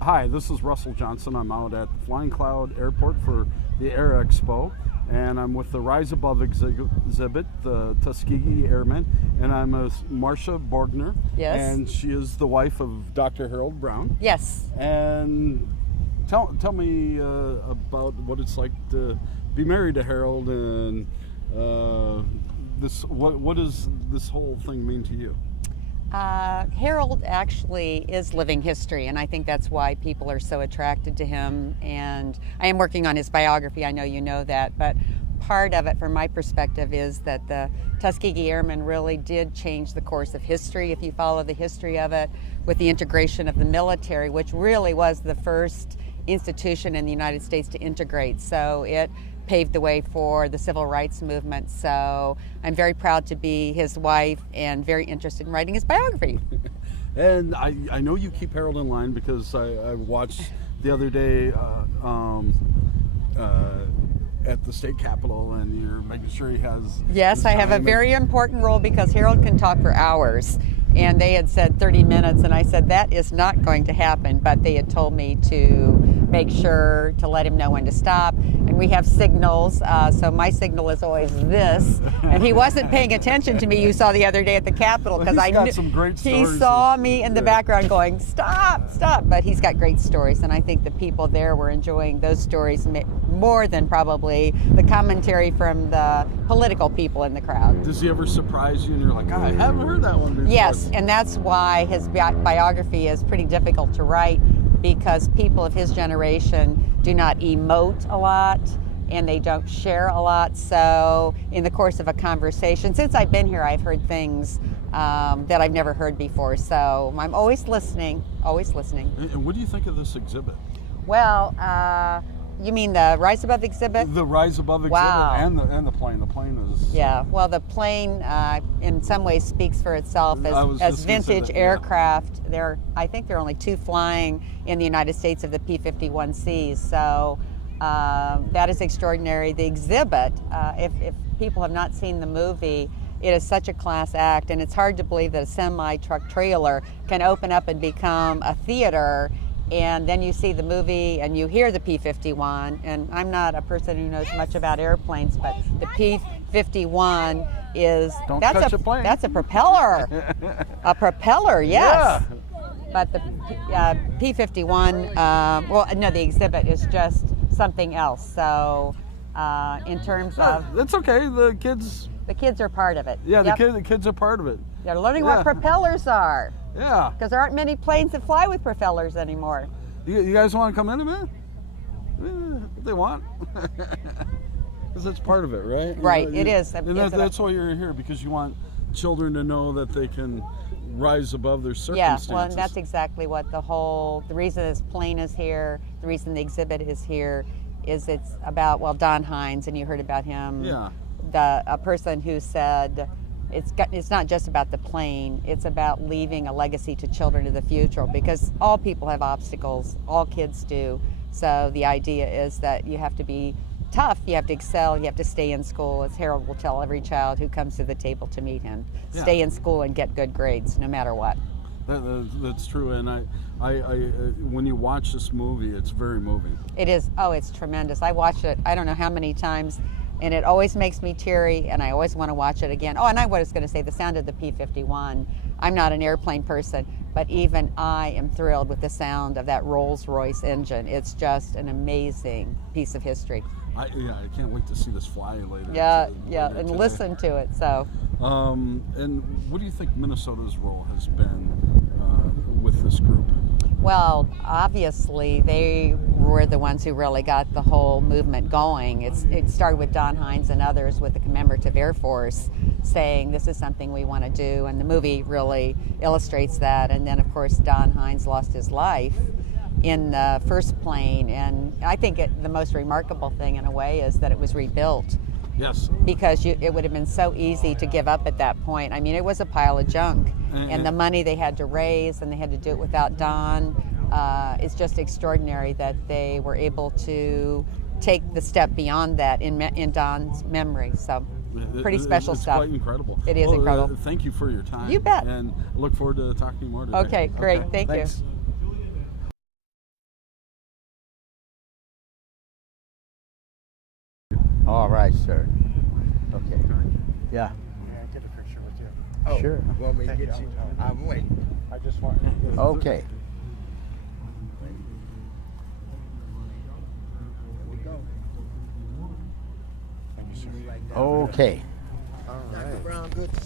Hi, this is Russell Johnson. I'm out at Flying Cloud Airport for the Air Expo, and I'm with the Rise Above exhibit, the Tuskegee Airmen, and I'm with Marcia Borgner. Yes. And she is the wife of Dr. Harold Brown. Yes. And tell me about what it's like to be married to Harold, and what does this whole thing mean to you? Harold actually is living history, and I think that's why people are so attracted to him. And I am working on his biography. I know you know that, but part of it, from my perspective, is that the Tuskegee Airmen really did change the course of history. If you follow the history of it, with the integration of the military, which really was the first institution in the United States to integrate. So it paved the way for the civil rights movement. So I'm very proud to be his wife and very interested in writing his biography. And I know you keep Harold in line, because I watched the other day at the state capitol, and you're making sure he has. Yes, I have a very important role, because Harold can talk for hours. And they had said 30 minutes, and I said that is not going to happen, but they had told me to make sure to let him know when to stop. And we have signals, so my signal is always this. And he wasn't paying attention to me, you saw the other day at the Capitol, because I knew some great he stories. saw me in the background going, stop, stop. But he's got great stories, and I think the people there were enjoying those stories more than probably the commentary from the political people in the crowd. Does he ever surprise you and you're like, I haven't heard that one before? Yes, and that's why his biography is pretty difficult to write, because people of his generation do not emote a lot and they don't share a lot. So in the course of a conversation, since I've been here, I've heard things that I've never heard before. So I'm always listening, always listening. And what do you think of this exhibit? Well, you mean the Rise Above exhibit? The Rise Above exhibit. Wow. and the plane. The plane is. Yeah, well, the plane in some ways speaks for itself as vintage aircraft. I think there are only two flying in the United States of the P-51Cs, so that is extraordinary. The exhibit, if people have not seen the movie, it is such a class act, and it's hard to believe that a semi-truck trailer can open up and become a theater. And then you see the movie and you hear the P-51, and I'm not a person who knows much about airplanes, but the P-51 is that's a propeller. A propeller, yes. Yeah. But the P-51, the exhibit is just something else. So in terms of that's okay. The kids are part of it. Yeah, Yep. the kids are part of it. They're learning what propellers are. Yeah. Because there aren't many planes that fly with propellers anymore. You guys want to come in a minute? If they want. Because it's part of it, right? Right, it is. And that's why you're here, because you want children to know that they can rise above their circumstances. Yeah, well, and that's exactly what the reason this plane is here, the reason the exhibit is here, is it's about, Don Hines, and you heard about him. Yeah. A person who said, it's not just about the plane, it's about leaving a legacy to children of the future, because all people have obstacles, all kids do. So the idea is that you have to be tough, you have to excel, you have to stay in school, as Harold will tell every child who comes to the table to meet him. Yeah. Stay in school and get good grades, no matter what. That's true, and I when you watch this movie, it's very moving. It is. Oh, it's tremendous. I watched it I don't know how many times, and it always makes me teary, and I always want to watch it again. Oh, and I was going to say the sound of the P-51. I'm not an airplane person, but even I am thrilled with the sound of that Rolls-Royce engine. It's just an amazing piece of history. I can't wait to see this fly later. Yeah, later and today. listen to it. So. And what do you think Minnesota's role has been with this group? Well, obviously, they were the ones who really got the whole movement going. It started with Don Hines and others with the Commemorative Air Force saying this is something we want to do, and the movie really illustrates that. And then, of course, Don Hines lost his life in the first plane, and I think the most remarkable thing in a way is that it was rebuilt. Yes. Because it would have been so easy to give up at that point. I mean, it was a pile of junk, and the money they had to raise, and they had to do it without Don. It's just extraordinary that they were able to take the step beyond that in Don's memory. So pretty special stuff. It's quite incredible. It is incredible. Thank you for your time. You bet. And look forward to talking more today. Okay, great. Thank you. Thanks. All right, sir. Okay. Yeah. May I get a picture with you? Oh, Sure. Want me to Thank get you. you? I'm waiting. I just want. Okay. Thank you, sir. Okay. Dr. Brown, good to